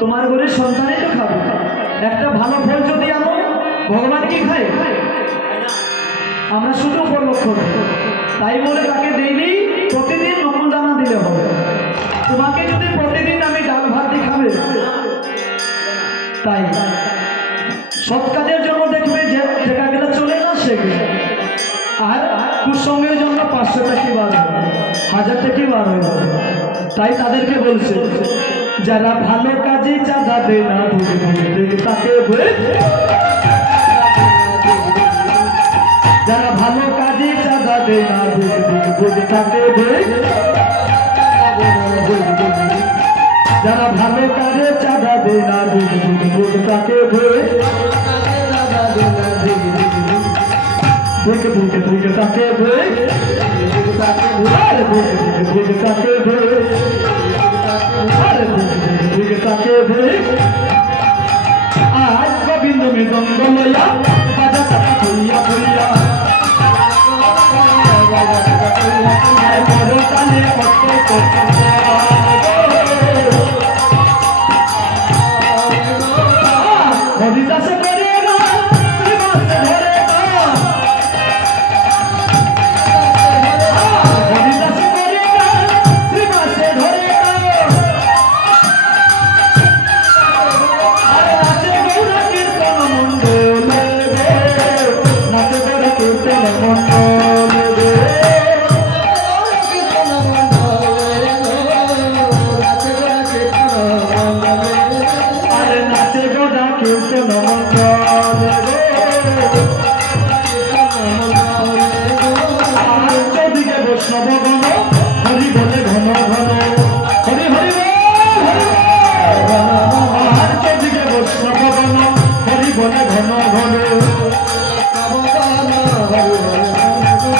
তোমার ঘরে সন্তানই তো খাবে একটা ভালো ফল যদি আনো ভগবান কি খায় আমরা শুধু উপলক্ষ তাই বলে তাকে ডেইলি প্রতিদিন নকুল দানা দিলে হবে তোমাকে যদি প্রতিদিন আমি ডাল ভাত দিয়ে খাবে তাই সৎ কাজের জন্য দেখবে যে টাকাগুলো চলে না সেগুলো আর কুসঙ্গের জন্য 500 টাকা বার হবে 1000 টাকা বার হয়ে যাবে তাই তাদেরকে বলছে যারা ভালো কাজে চাঁদা দেয় না তাকে যারা ভালো কাজে চাঁদা দেয় না তাকে যারা ভালো কাজে চাঁদা দেয় না তাকে তাকে আজ গোবিন্দ মৃদঙ্গ লইয়া বাজা টাকা হইয়া হইয়া পরকালে কত কত हरिदास करेगा श्रीवास धरेगा हरिदास करेगा श्रीवास धरेगा अरे नाचे गौरा कीर्तन मंडल नाचे गौरा कीर्तन मंडल अरे नाचे गौरा कीर्तन मंडल चौदिके वैष्णव गण हरि बोले घन घन हरि हरि चौदिके वैष्णव गण हरि बोले घन घन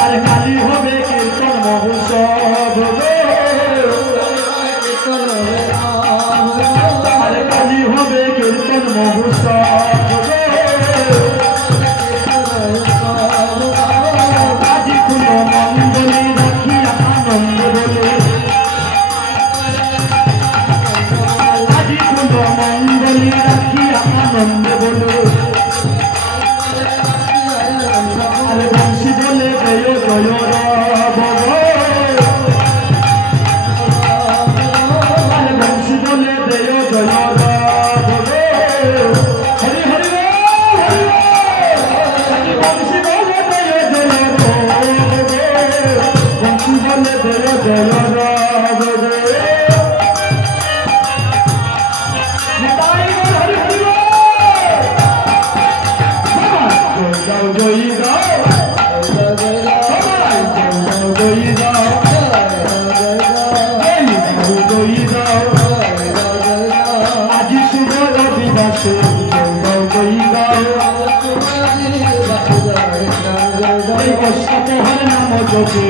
अरे काली হবে কীর্তন মহোৎসব अरे काली হবে কীর্তন মহোৎসব আজি ফুল মঙ্গলী রাখিয়া আনন্দ বলে আজি ফুল মঙ্গলী রাখিয়া আনন্দ বলে अरे बंशी बोले गयो गयो रब अरे बंशी बोले गयो गयो रब हरि हरि हरि बंशी बोले गयो गयो रब बंशी बोले गयो गयो रब निताई हरि हरि जय আজি শুভ রবিদাসে এই অষ্টপহর নাম যোগে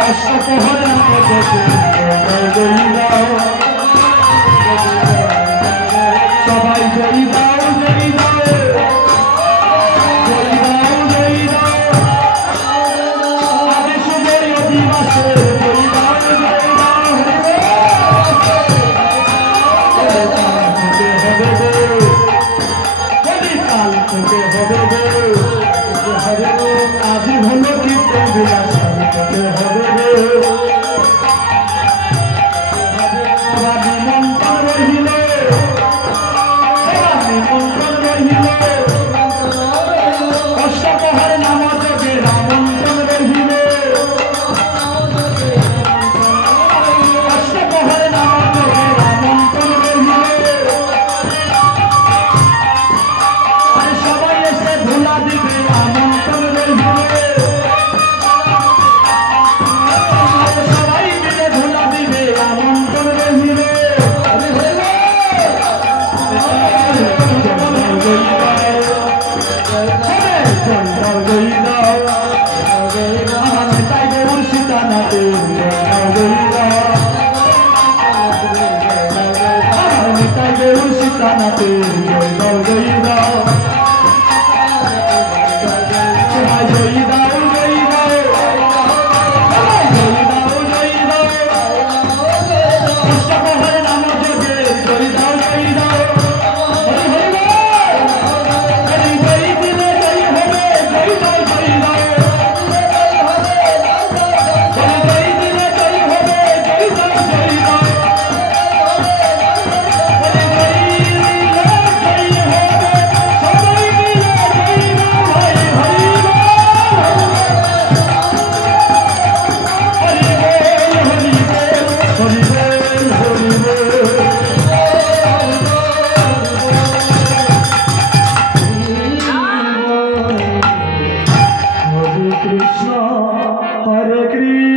অষ্টপহর নাম যোগে সবাই জয়ী দাও জয়ী দাও জয়ী দাও জয়ী দাও আজি শুভ রবিদাসে জয়ী দাও জয়ী দাও কাল থেকে হবে গো আজি হলো কীর্তন বিলাস হবে গো নিমন্ত্রণ রহিল নিমন্ত্রণ রহিল অষ্টপহর নাম যোগে রামন্ত্রণ রহিল অষ্টপহর নাম যোগে রামন্ত্রণ রহিল আর সবাই এসে ধুলা দিবে আমন্ত্রণ রহিল সবাই মিলে ধুলা দিবে আমন্ত্রণ রহিল Krishna Hare Krishna